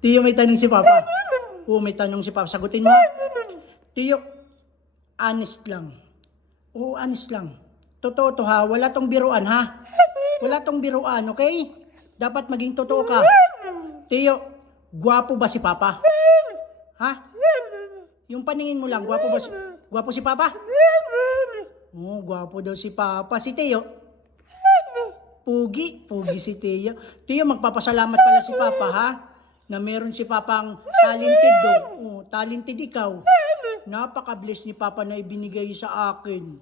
Tiyo, may tanong si Papa. Oo, may tanong si Papa. Sagutin mo. Tiyo, honest lang. Oo, honest lang. Totoo to ha. Wala tong biruan ha. Wala tong biruan, okay? Dapat maging totoo ka. Tiyo, gwapo ba si Papa? Ha? Yung paningin mo lang, gwapo si Papa? Oo, gwapo daw si Papa. Si Tiyo, pugi si Tiyo. Tiyo, magpapasalamat pala si Papa ha. Na meron si Papang talented do. Oh, talented ikaw. Napaka-bless ni Papa na ibinigay sa akin.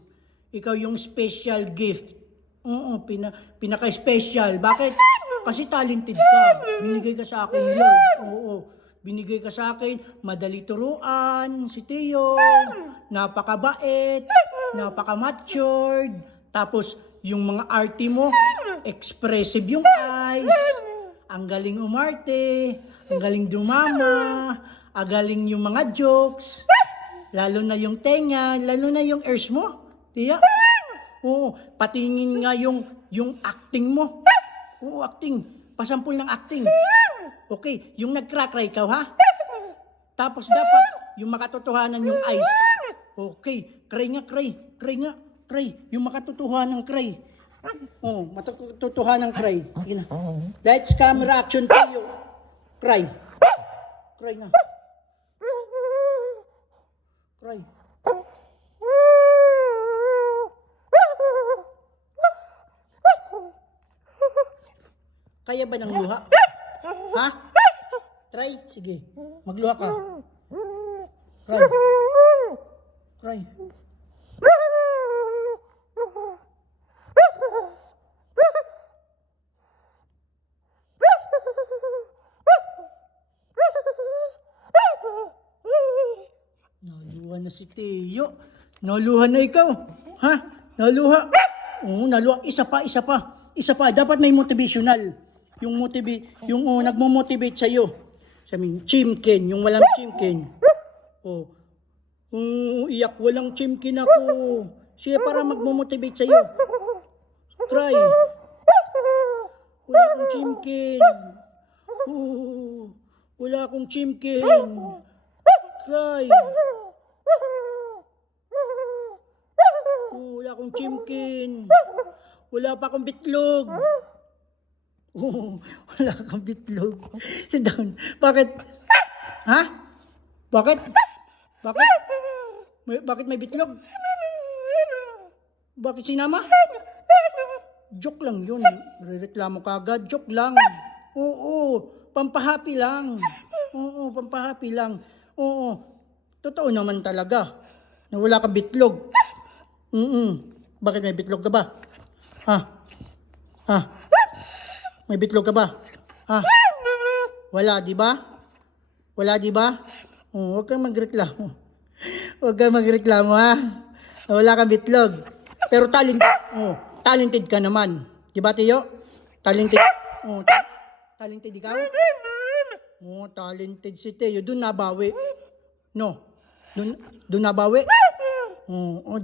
Ikaw yung special gift. Oo, pinaka-special. Bakit? Kasi talented ka. Binigay ka sa akin, Lord. Oo, binigay ka sa akin. Madali turuan, si Tio. Napakabait. Napaka-matured. Tapos, yung mga arty mo, expressive yung eyes. Ang galing umarte, ang galing dumama, ang galing yung mga jokes, lalo na yung tenga, lalo na yung ears mo, tiya. Oo, patingin nga yung acting mo. Oo, acting. Pasampul ng acting. Okay, yung nag-cry ikaw ha? Tapos dapat yung makatotohanan yung eyes. Okay, cry nga. Yung makatotohanan ng cry. Oh, matutuhan ng cry. Sige na. Lights, camera, action tayo. Cry. Cry na. Cry. Kaya ba ng luha? Ha? Try. Sige. Magluha ka. Cry. Cry. Naluha na si Teo. Naluha na ikaw. Ha? Naluha. Oo, naluha. Isa pa. Dapat may motivational. Yung nagmo-motivate sa'yo. Sabi, chimkin. Yung walang chimkin. Oh. Iyak, walang chimkin ako. Siya para magmo-motivate sa'yo. Try. Wala akong chimkin. Wala akong chimkin. Try. Wala akong chimkin. Wala pa akong bitlog. Wala akong bitlog. Sit down. Bakit? Ha? Bakit? Bakit may bitlog? Bakit sinama? Joke lang yun. Rereklamo ka agad. Joke lang. Oo. Pampahappy lang. Oo. Totoo naman talaga. Na wala kang bitlog. Bakit may bitlog ka ba? Ha? May bitlog ka ba? Ha? Wala, di ba? Huwag kang magreklamo. Ha? Wala kang bitlog. Pero talented ka naman. Di ba, Tiyo? Talented. Talented ikaw? Talented si Tiyo. Doon nabawi. No? Doon nabawi?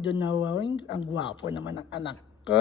Doon nabawi. Ang gwapo naman ng anak ko.